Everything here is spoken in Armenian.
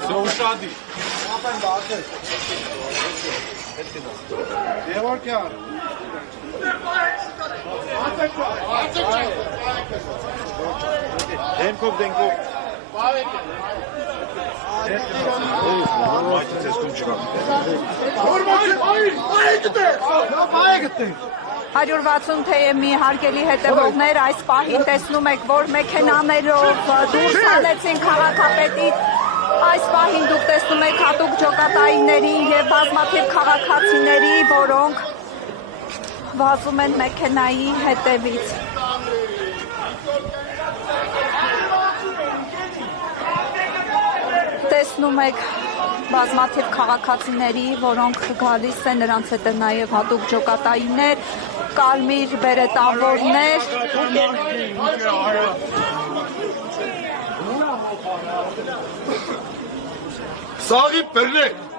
Все ушади. Georgian. Denkov. Հարյուր 60 թեյեմի հարգելի հետևողներ, այս պահին տեսնում եք, որ մեքենաներով դուրս հանեցին քաղաքապետի, այս պահին դուք տեսնում եք հատուկ ջոկատայինների և բազմաթիվ քաղաքացիների, որոնք վազում են մեքենայի հետևից։ Տեսնում եք բազմաթիվ քաղաքացիների, որոնք գալիս են, նրանց հետ է նաև հատուկ ջոկատայիններ, կարմիր բերետավորներ։ Sahip Berlek.